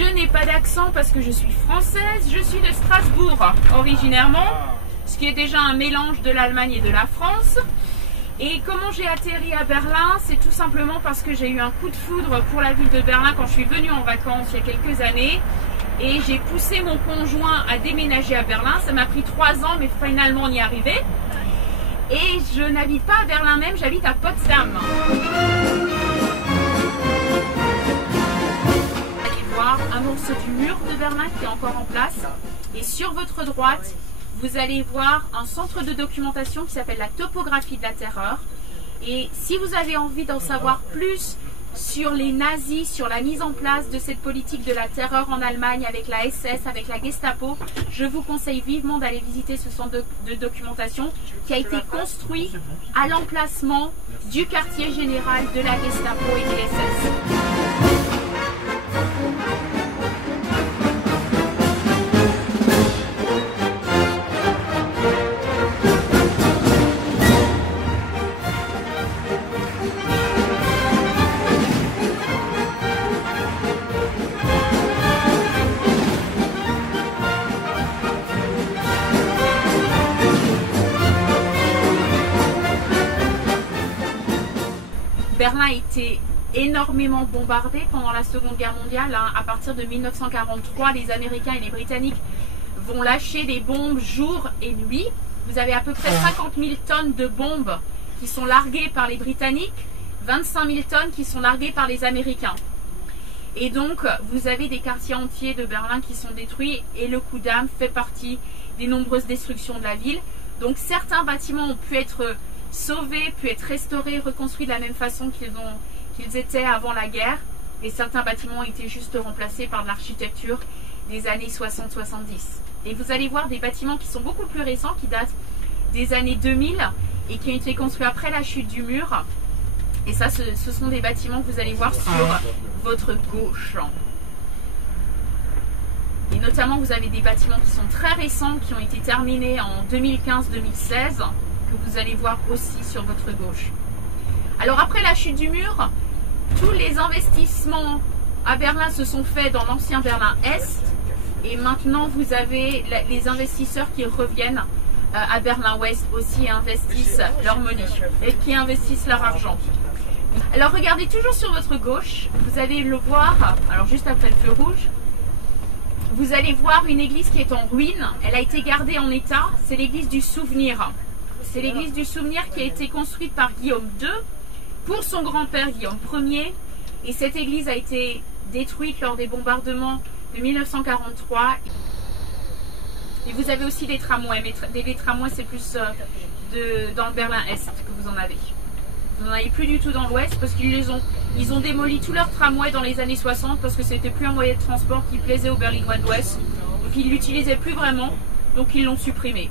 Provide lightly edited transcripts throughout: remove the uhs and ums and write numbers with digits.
Je n'ai pas d'accent parce que je suis française, je suis de Strasbourg originairement, ce qui est déjà un mélange de l'Allemagne et de la France. Et comment j'ai atterri à Berlin? C'est tout simplement parce que j'ai eu un coup de foudre pour la ville de Berlin quand je suis venue en vacances il y a quelques années. Et j'ai poussé mon conjoint à déménager à Berlin. Ça m'a pris 3 ans, mais finalement on y est arrivé. Et je n'habite pas à Berlin même, j'habite à Potsdam. Un morceau du mur de Berlin qui est encore en place, et sur votre droite vous allez voir un centre de documentation qui s'appelle la topographie de la terreur. Et si vous avez envie d'en savoir plus sur les nazis, sur la mise en place de cette politique de la terreur en Allemagne avec la SS, avec la Gestapo, je vous conseille vivement d'aller visiter ce centre de documentation qui a été construit à l'emplacement du quartier général de la Gestapo et des SS. Berlin a été énormément bombardé pendant la Seconde Guerre mondiale. À partir de 1943, les Américains et les Britanniques vont lâcher des bombes jour et nuit. Vous avez à peu près 50 000 tonnes de bombes qui sont larguées par les Britanniques, 25 000 tonnes qui sont larguées par les Américains. Et donc, vous avez des quartiers entiers de Berlin qui sont détruits, et le coup d'âme fait partie des nombreuses destructions de la ville. Donc, certains bâtiments ont pu être sauvés, pu être restaurés, reconstruits de la même façon qu'ils étaient avant la guerre, et certains bâtiments ont été juste remplacés par de l'architecture des années 60-70. Et vous allez voir des bâtiments qui sont beaucoup plus récents, qui datent des années 2000 et qui ont été construits après la chute du mur. Et ça, ce sont des bâtiments que vous allez voir sur votre gauche. Et notamment, vous avez des bâtiments qui sont très récents, qui ont été terminés en 2015-2016, que vous allez voir aussi sur votre gauche. Alors après la chute du mur, tous les investissements à Berlin se sont faits dans l'ancien Berlin-Est, et maintenant vous avez les investisseurs qui reviennent à Berlin-Ouest aussi, et investissent leur money et qui investissent leur argent. Alors regardez toujours sur votre gauche, vous allez le voir, alors juste après le feu rouge, vous allez voir une église qui est en ruine. Elle a été gardée en état, c'est l'église du Souvenir. C'est l'église du Souvenir qui a été construite par Guillaume II pour son grand-père Guillaume Ier. Et cette église a été détruite lors des bombardements de 1943. Et vous avez aussi des tramways, mais les tramways c'est plus dans le Berlin-Est que vous en avez. Vous n'en avez plus du tout dans l'Ouest parce qu'ils ont démoli tous leurs tramways dans les années 60 parce que c'était plus un moyen de transport qui plaisait au Berlinois de l'Ouest. Donc ils ne l'utilisaient plus vraiment, donc ils l'ont supprimé.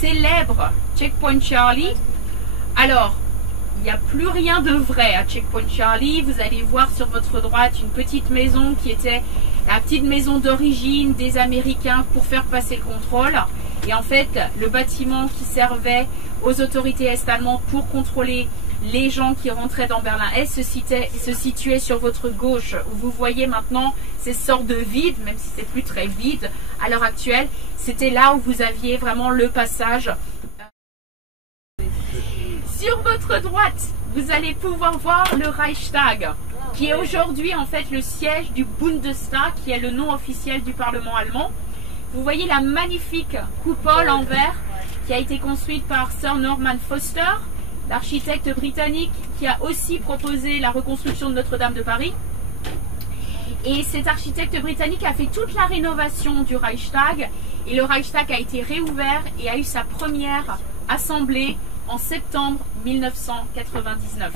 célèbre Checkpoint Charlie. Alors, il n'y a plus rien de vrai à Checkpoint Charlie. Vous allez voir sur votre droite une petite maison qui était la petite maison d'origine des Américains pour faire passer le contrôle. Et en fait, le bâtiment qui servait aux autorités est-allemandes pour contrôler les gens qui rentraient dans Berlin-Est se situait sur votre gauche, où vous voyez maintenant ces sortes de vides, même si c'est plus très vide à l'heure actuelle. C'était là où vous aviez vraiment le passage. Sur votre droite, vous allez pouvoir voir le Reichstag, qui est aujourd'hui en fait le siège du Bundestag, qui est le nom officiel du Parlement allemand. Vous voyez la magnifique coupole en verre qui a été construite par Sir Norman Foster, l'architecte britannique qui a aussi proposé la reconstruction de Notre-Dame de Paris. Et cet architecte britannique a fait toute la rénovation du Reichstag. Et le Reichstag a été réouvert et a eu sa première assemblée en septembre 1999.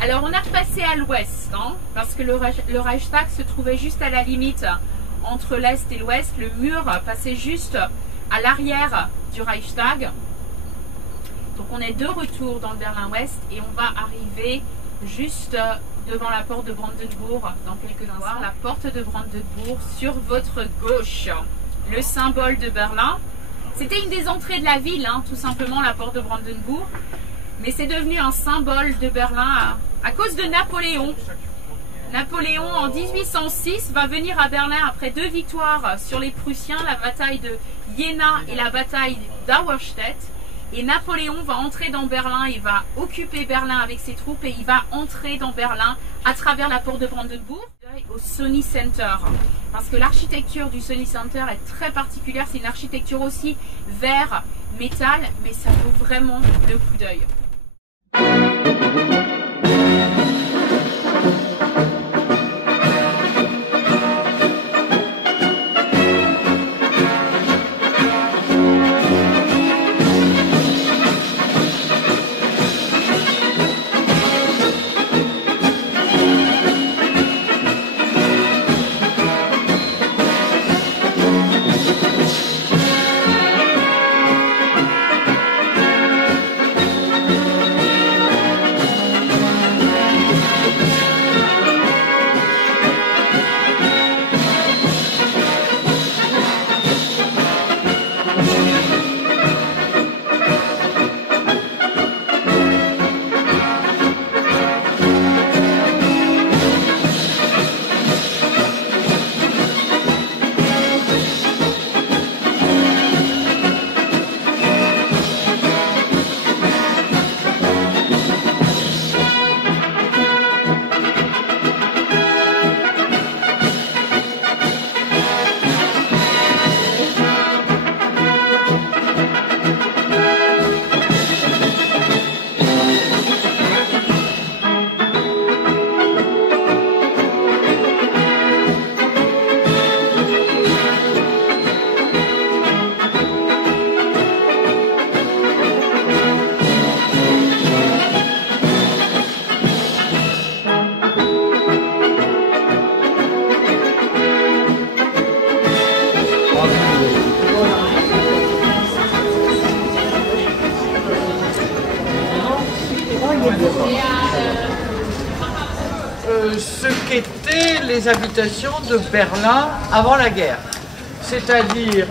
Alors on a repassé à l'ouest, hein, parce que le Reichstag se trouvait juste à la limite entre l'est et l'ouest. Le mur passait juste à l'arrière du Reichstag. Donc on est de retour dans le Berlin-Ouest et on va arriver juste devant la porte de Brandenburg dans quelques instants. La porte de Brandenburg sur votre gauche, le symbole de Berlin. C'était une des entrées de la ville, hein, tout simplement la porte de Brandenburg. Mais c'est devenu un symbole de Berlin à cause de Napoléon. Napoléon en 1806 va venir à Berlin après 2 victoires sur les Prussiens, la bataille de Jena et la bataille d'Auerstedt. Et Napoléon va entrer dans Berlin, il va occuper Berlin avec ses troupes et il va entrer dans Berlin à travers la porte de Brandenburg au Sony Center. Parce que l'architecture du Sony Center est très particulière, c'est une architecture aussi verre, métal, mais ça vaut vraiment le coup d'œil. ce qu'étaient les habitations de Berlin avant la guerre. C'est-à-dire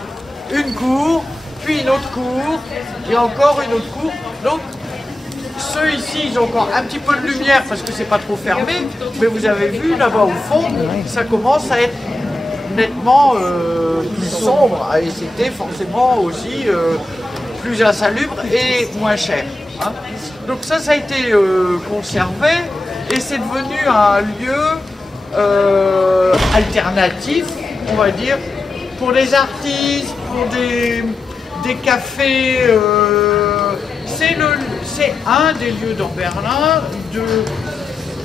une cour, puis une autre cour, et encore une autre cour. Donc, ceux ici, ils ont encore un petit peu de lumière parce que c'est pas trop fermé, mais vous avez vu là-bas au fond, ça commence à être nettement plus sombre, et c'était forcément aussi plus insalubre et moins cher. Hein. Donc ça a été conservé, et c'est devenu un lieu alternatif, on va dire, pour les artistes, pour des cafés. C'est un des lieux dans Berlin de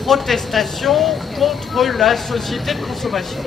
protestation contre la société de consommation.